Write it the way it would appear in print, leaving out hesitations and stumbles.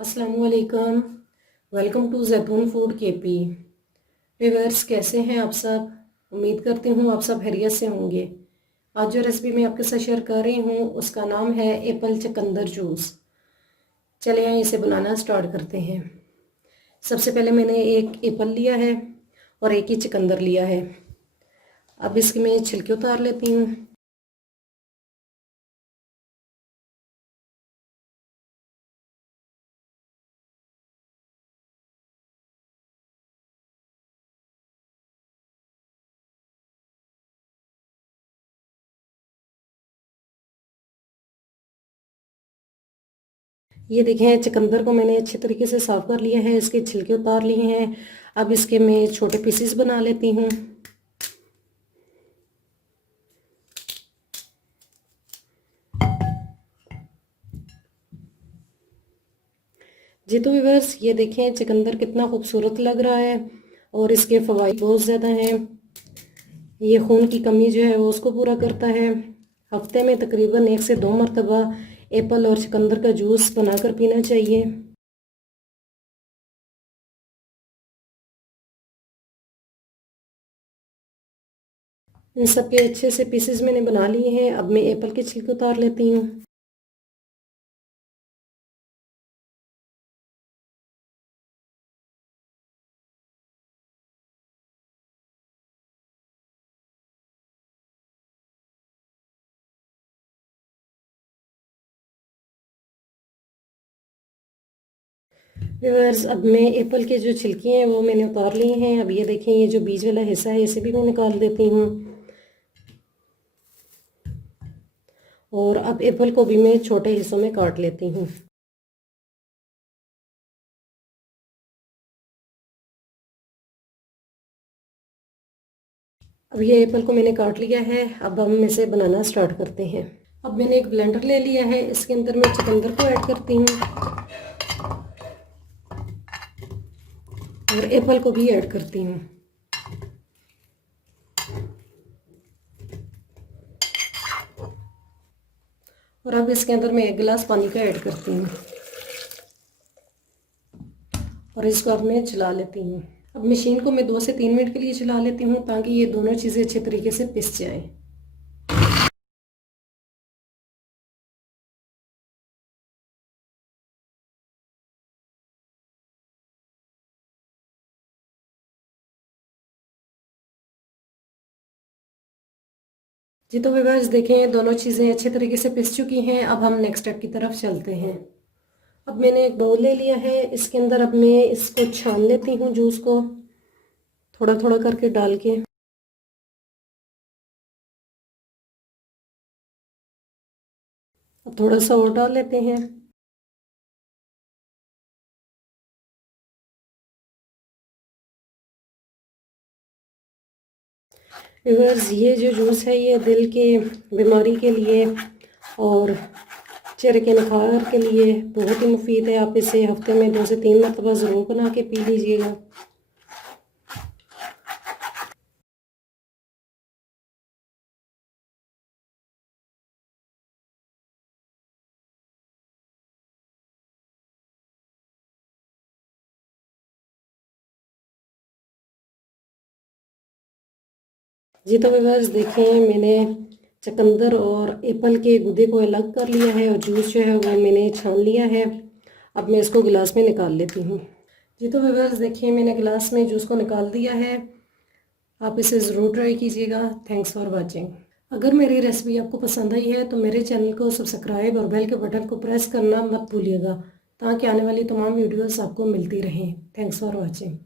अस्सलामुअलैकुम। Welcome to जैतून food KP. Viewers, कैसे हैं आप सब? उम्मीद करती हूँ आप सब खैरियत से होंगे। आज जो रेसिपी मैं आपके साथ शेयर कर रही हूँ उसका नाम है एप्पल चुकंदर जूस। चलिए आइए इसे बनाना स्टार्ट करते हैं। सबसे पहले मैंने एक एप्पल लिया है और एक ही चुकंदर लिया है। अब इसके मैं छिलके उतार लेती हूँ। ये देखें, चुकंदर को मैंने अच्छे तरीके से साफ़ कर लिया है, इसके छिलके उतार लिए हैं। अब इसके मैं छोटे पीसेस बना लेती हूँ। जी तो व्यूअर्स, ये देखें चुकंदर कितना खूबसूरत लग रहा है और इसके फ़वाइद बहुत ज़्यादा हैं। ये खून की कमी जो है वो उसको पूरा करता है। हफ्ते में तकरीबन 1 से 2 मरतबा एप्पल और चुकंदर का जूस बनाकर पीना चाहिए। इन सब के अच्छे से पीसेस मैंने बना लिए हैं। अब मैं एप्पल के छिलके उतार लेती हूँ। व्यूअर्स, अब मैं एप्पल के जो छिलके हैं वो मैंने उतार लिए हैं। अब ये देखें, ये जो बीज वाला हिस्सा है इसे भी मैं निकाल देती हूँ। और अब एप्पल को भी मैं छोटे हिस्सों में काट लेती हूँ। अब ये एप्पल को मैंने काट लिया है। अब हम इसे बनाना स्टार्ट करते हैं। अब मैंने एक ब्लेंडर ले लिया है, इसके अंदर मैं चुकंदर को ऐड करती हूँ और एप्पल को भी ऐड करती हूँ। और अब इसके अंदर मैं 1 गिलास पानी का ऐड करती हूँ और इसको अब मैं चला लेती हूँ। अब मशीन को मैं 2 से 3 मिनट के लिए चला लेती हूँ ताकि ये दोनों चीज़ें अच्छे तरीके से पिस जाएं। जी तो व्यूअर्स, देखें दोनों चीज़ें अच्छे तरीके से पिस चुकी हैं। अब हम नेक्स्ट स्टेप की तरफ चलते हैं। अब मैंने एक बाउल ले लिया है, इसके अंदर अब मैं इसको छान लेती हूँ, जूस को थोड़ा थोड़ा करके डाल के। अब थोड़ा सा और डाल लेते हैं। व्यूअर्स, ये जो जूस है ये दिल के बीमारी के लिए और चेहरे के निखार के लिए बहुत ही मुफीद है। आप इसे हफ्ते में 2 से 3 मरतबा ज़रूर बना के पी लीजिएगा। जी तो व्यूअर्स, देखें मैंने चुकंदर और एप्पल के गूदे को अलग कर लिया है और जूस जो है वो मैंने छान लिया है। अब मैं इसको गिलास में निकाल लेती हूँ। जी तो व्यूअर्स, देखिए मैंने गिलास में जूस को निकाल दिया है। आप इसे ज़रूर ट्राई कीजिएगा। Thanks for watching. अगर मेरी रेसिपी आपको पसंद आई है तो मेरे चैनल को सब्सक्राइब और बेल के बटन को प्रेस करना मत भूलिएगा ताकि आने वाली तमाम वीडियोस आपको मिलती रहें। Thanks for watching.